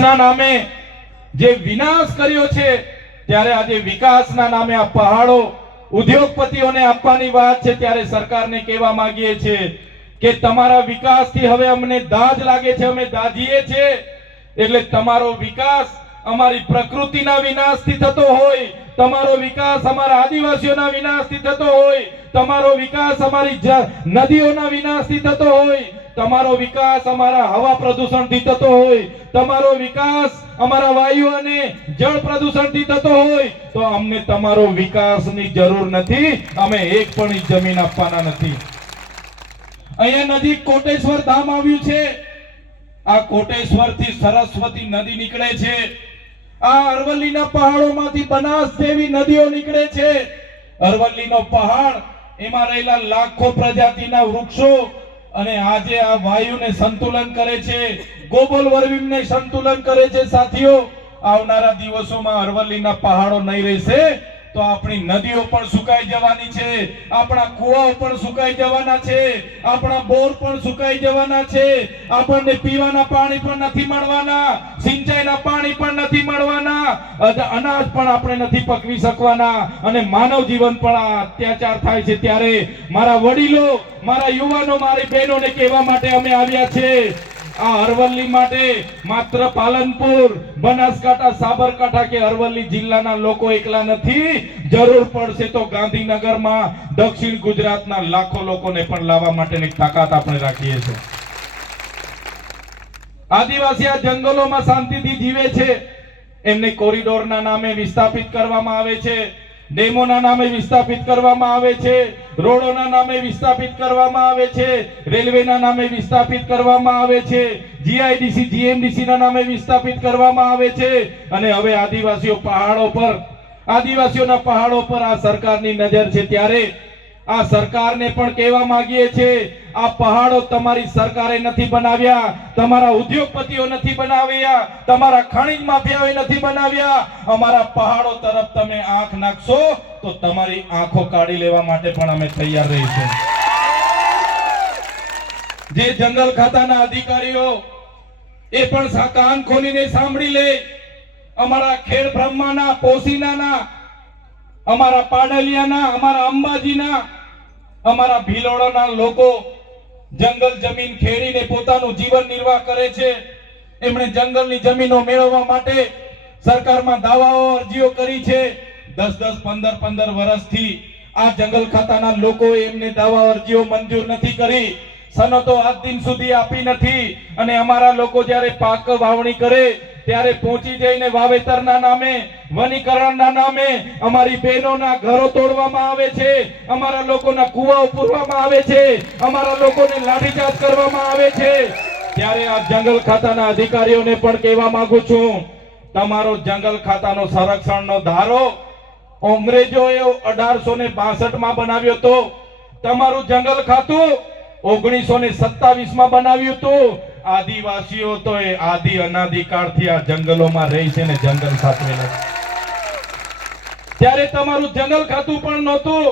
વિકાસના નામે જે વિનાશ કર્યો છે, ત્યારે આજે વિકાસના નામે આ પહાડો ઉદ્યોગપતિઓને આપવાની વાત છે, ત્યારે સરકારને કહેવા માંગીએ છીએ કે તમારા વિકાસથી હવે અમને દાજ લાગે છે, અમે દાજીએ છીએ. એટલે તમારો વિકાસ અમારી પ્રકૃતિના વિનાશથી થતો હોય, તમારો વિકાસ અમારા આદિવાસીઓના વિનાશથી થતો હોય, તમારો વિકાસ અમારી નદીઓના વિનાશથી થતો હોય, તમારો વિકાસ અમારા હવા પ્રદૂષણથી થતો હોય, તમારો વિકાસ અમારા વાયુ અને જળ પ્રદૂષણથી થતો હોય, તો અમને તમારો વિકાસની જરૂર નથી. અમે એક પણ જમીન આપવાના નથી. અહીંયા નજીક કોટેશ્વર ધામ આવ્યું છે. આ કોટેશ્વર થી સરસ્વતી નદી નીકળે છે. આ અરવલ્લીના પહાડોમાંથી બનાસ જેવી નદીઓ નીકળે છે. અરવલ્લીનો પહાડ, એમાં રહેલા લાખો પ્રજાતિના વૃક્ષો અને આજે આ વાયુને સંતુલન કરે છે, ગ્લોબલ વોર્મિંગને સંતુલન કરે છે. સાથીઓ, આવનારા દિવસોમાં અરવલ્લીના પહાડો નહીં રહેશે તો આપણી નદીઓ પણ સુકાઈ જવાની છે, આપણા કુવાઓ પણ સુકાઈ જવાના છે, આપણા બોર પણ સુકાઈ જવાના છે, આપણને પીવાના પાણી પણ નથી મળવાના, સિંચાઈના પાણી પણ નથી મળવાના, અનાજ પણ આપણે નથી પકવી શકવાના અને માનવ જીવન પણ અત્યાચાર થાય છે. ત્યારે મારા વડીલો, મારા યુવાનો, મારી બહેનોને કહેવા માટે અમે આવ્યા છે. આ અરવલ્લી માટે માત્ર પાલનપુર, બનાસકાંઠા, સાબરકાંઠા કે અરવલ્લી જિલ્લાના લોકો એકલા નથી. જરૂર પડશે તો ગાંધીનગરમાં દક્ષિણ ગુજરાતના લાખો લોકોને પણ લાવવા માટેની તાકાત આપણે રાખીએ છીએ. આદિવાસી આ જંગલોમાં શાંતિથી જીવે છે. એમને કોરિડોરના નામે વિસ્થાપિત કરવામાં આવે છે, ડેમોના નામે વિસ્થાપિત કરવામાં આવે છે, રોડોના નામે વિસ્થાપિત કરવામાં આવે છે, રેલવેના નામે વિસ્થાપિત કરવામાં આવે છે, જીઆઈડીસી, જીએમડીસી ના નામે વિસ્થાપિત કરવામાં આવે છે. અને હવે આદિવાસીઓના પહાડો પર આ સરકારની નજર છે. ત્યારે આ સરકારને પણ કહેવા માંગીએ છીએ, આ પહાડો તમારી સરકારે નથી બનાવ્યા, તમારા ઉદ્યોગપતિઓ નથી બનાવ્યા, તમારા ખનિજ માફિયાઓએ નથી બનાવ્યા. અમારા પહાડો તરફ તમે આંખ નાખશો તો તમારી આંખો કાઢી લેવા માટે પણ અમે તૈયાર રહીશું. જે જંગલ ખાતાના અધિકારીઓ એ પણ કાન ખોલીને સાંભળી લે. અમારા ખેડ બ્રહ્માના, પોસીનાના, અમારા પાડલિયાના, અમારા અંબાજીના, અમારા ભીલોડાના લોકો જંગલ જમીન ખેડીને પોતાનું જીવન નિર્વાહ કરે છે. એમણે જંગલની જમીનો મેળવવા માટે સરકારમાં દાવાઓ, અરજીઓ કરી છે. 10-10, 15-15 વર્ષથી આ જંગલ ખાતાના લોકોએ એમને દાવા, અરજીઓ મંજૂર નથી કરી, સનતો આજ દિન સુધી આપી નથી. અને અમારા લોકો જ્યારે પાક વાવણી કરે ત્યારે પહોંચી જઈને વાવેતરના નામે, વનીકરણના નામે અમારી બહેનોના ઘરો તોડવામાં આવે છે, અમારા લોકોના કુવાઓ પૂરવામાં આવે છે, અમારા લોકોને લાઠીચાર્જ કરવામાં આવે છે. ત્યારે આ જંગલ ખાતાના અધિકારીઓને પણ કહેવા માંગુ છું, તમારો જંગલ ખાતાનો સંરક્ષણનો ધારો અંગ્રેજોએ 1862 માં બનાવ્યો હતો. તમારું જંગલ ખાતું 1927 માં બનાવ્યું હતું. આદિવાસીઓ તો એ આદિ અનાદિકાળથી આ જંગલોમાં રહી છે ને જંગલ સાચવેલા. ત્યારે તમારું જંગલ ખાતું પણ નહોતું.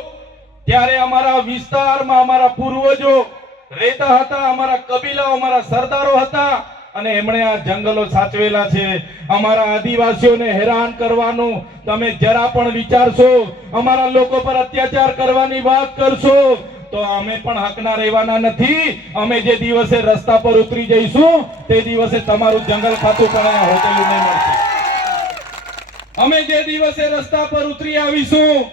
ત્યારે અમારા વિસ્તારમાં અમારા પૂર્વજો રહેતા હતા, અમારા કબીલાઓ, અમારા સરદારો હતા અને એમણે આ જંગલો સાચવેલા છે. અમારા આદિવાસીઓને હેરાન કરવાનું તમે જરા પણ વિચારશો, અમારા લોકો પર અત્યાચાર કરવાની વાત કરશો તો અમે પણ હકના રહેવાના નથી. અમે જે દિવસે રસ્તા પર ઉતરી જઈશું તે દિવસે તમારું જંગલ ખાતું પણ અહીંયા હોટેલું નહીં મળશે. અમે જે દિવસે રસ્તા પર ઉતરી આવીશું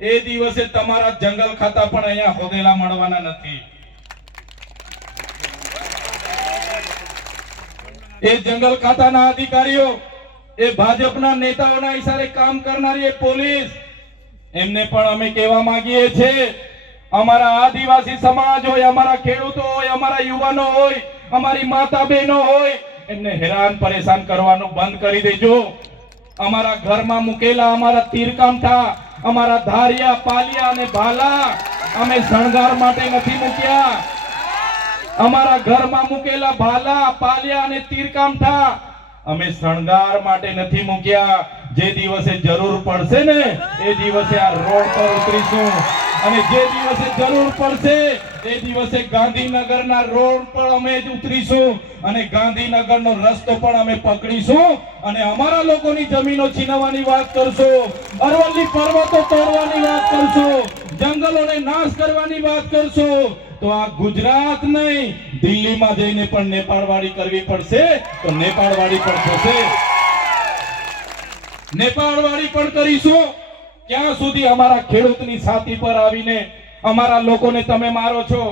એ દિવસે તમારા જંગલ ખાતા પણ અહીંયા હોદેલા મળવાના નથી. એ જંગલ ખાતાના અધિકારીઓ, એ ભાજપના નેતાઓના ઈશારે કામ કરનારી એ પોલીસ, એમને પણ અમે કહેવા માંગીએ છીએ, અમારા આદિવાસી સમાજ હોય, અમારા ખેડૂતો હોય, અમારા યુવાનો હોય, અમારી માતા બહેનો હોય, એમને હેરાન પરેશાન કરવાનું બંધ કરી દેજો. અમારા ઘરમાં મૂકેલા અમારા તીરકામઠા, અમારા ધારિયા, પાલિયા અને ભાલા અમે શણગાર માટે નથી મૂક્યા. અમારા ઘરમાં મૂકેલા ભાલા, પાલિયા અને તીરકામઠા અમે શણગાર માટે નથી મૂક્યા. જે દિવસે જરૂર પડશે ને એ દિવસે આ રોડ પર ઉતરીશું અને જે દિવસે જરૂર પડશે એ દિવસે ગાંધીનગરના રોડ પર અમે જ ઉતરીશું અને ગાંધીનગરનો રસ્તો પણ અમે પકડીશું અને અમારા લોકોની જમીનો છીનવવાની વાત કરશો, અરવલ્લી પર્વતો તોડવાની વાત કરશો, જંગલોને નાશ કરવાની વાત કરશો, તો આ ગુજરાત નહીં દિલ્હીમાં જઈને પણ નેપાળવાડી કરવી પડશે તો નેપાળવાડી પણ થશે, નેપાળવાડી પણ કરીશું. ક્યાં સુધી અમારા ખેડૂતની છાતી પર આવીને અમારા લોકોને તમે મારો છો,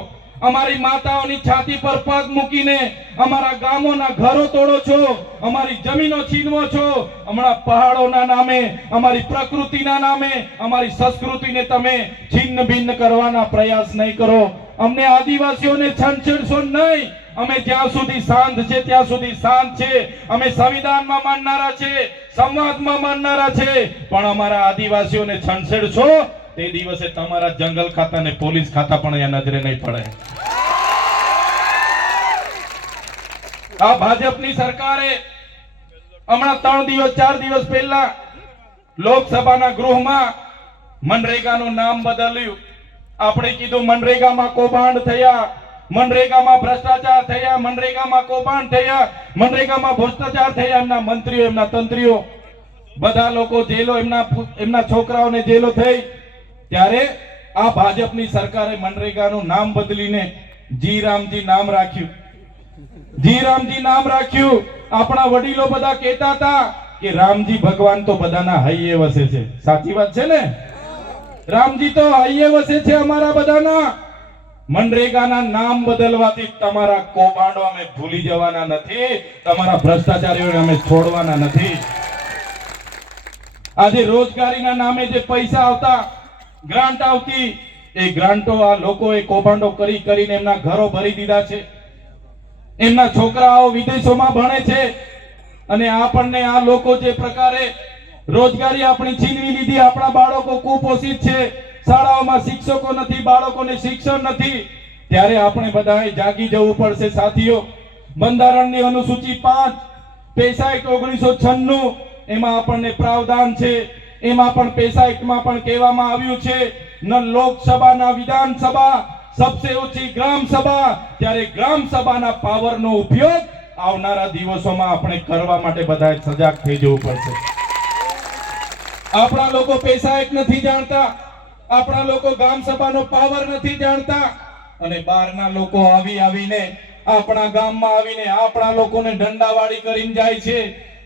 અમારી માતાઓની છાતી પર પગ મૂકીને અમારા ગામોના ઘરો તોડો છો, અમારી જમીનો છીનવો છો, હમણાં પહાડોના નામે, અમારી પ્રકૃતિના નામે, અમારી સંસ્કૃતિને તમે છિન્ન ભિન્ન કરવાના પ્રયાસ નહીં કરો. અમને આદિવાસીઓને છંછેડશો નહીં. અમે જ્યાં સુધી શાંત છે ત્યાં સુધી શાંત છે. અમે સંવિધાનમાં માનનારા છે, સંવાદમાં માનનારા છે, પણ અમારા આદિવાસીઓને છંછેડશો તે દિવસે તમારા જંગલ ખાતા ને પોલીસ ખાતા પણ અહીંયા નજરે નહીં પડે. આ ભાજપની સરકારે હમણાં 3 દિવસ 4 દિવસ પહેલા લોકસભાના ગૃહમાં મનરેગાનું નામ બદલ્યું. આપણે કીધું મનરેગામાં કૌભાંડ થયા, મનરેગામાં ભ્રષ્ટાચાર થયા, મનરેગામાં કૌભાંડ થયા, મનરેગામાં ભ્રષ્ટાચાર થયા. એમના મંત્રીઓ, એમના તંત્રીઓ, બધા લોકો જેલો, એમના છોકરાઓને જેલો થઈ. ત્યારે આ ભાજપની સરકારે મનરેગાનું નામ બદલીને જી રામજી નામ રાખ્યું. જી રામજી નામ રાખ્યું. આપણા વડીલો બધા કહેતા હતા કે રામજી ભગવાન તો બધાના હૈયે વસે છે. સાચી વાત છે ને? રામજી તો હૈયે વસે છે અમારા બધાના. મનરેગાના નામ બદલવાથી તમારા કૌભાંડો અમે ભૂલી જવાના નથી, તમારા ભ્રષ્ટાચારીઓને અમે છોડવાના નથી. આજે રોજગારીના નામે જે પૈસા આવતા, ગ્રાન્ટ આવતી, એ ગ્રાન્ટો આ લોકોએ કૌભાંડો કરીને એમના ઘરો ભરી દીધા છે. એમના છોકરાઓ વિદેશોમાં ભણે છે અને આપણને આ લોકો જે પ્રકારે રોજગારી આપણી છીનવી લીધી, આપણા બાળકો કુપોષિત છે, શાળાઓમાં શિક્ષકો નથી, બાળકોને શિક્ષણ નથી. ત્યારે આપણે બધાએ જાગી જવું પડશે સાથીઓ. બંધારણની અનુસૂચિ 5 પૈસા એક્ટ 1996 એમાં આપણને પ્રાવધાન છે. એમાં પણ પૈસા એક્ટમાં પણ કહેવામાં આવ્યું છે ન લોકસભા ના વિધાનસભા, સબસે ઊંચી ગ્રામ સભા. ત્યારે ગ્રામ સભાના પાવરનો ઉપયોગ આવનારા દિવસોમાં આપણે કરવા માટે બધાએ સજાગ થઈ જવું પડશે. આપણા લોકો પૈસા એક્ટ નથી જાણતા, આપણા લોકો ગ્રામ સભાનો પાવર નથી જાણતા અને બહારના લોકો આવીને આપણા ગામમાં આવીને આપણા લોકોને દંડાવાળી કરીને જાય છે.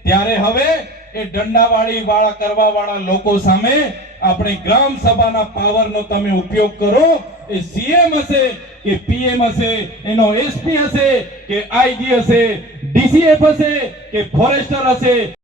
ત્યારે હવે એ દંડાવાળી વાળા કરવા વાળા લોકો સામે આપણે ગ્રામ સભાના પાવરનો તમે ઉપયોગ કરો. એ સીએમ હશે કે પીએમ હશે, એનો એસપી હશે કે આઈજી હશે, ડીસીએફ હશે કે ફોરેસ્ટર હશે,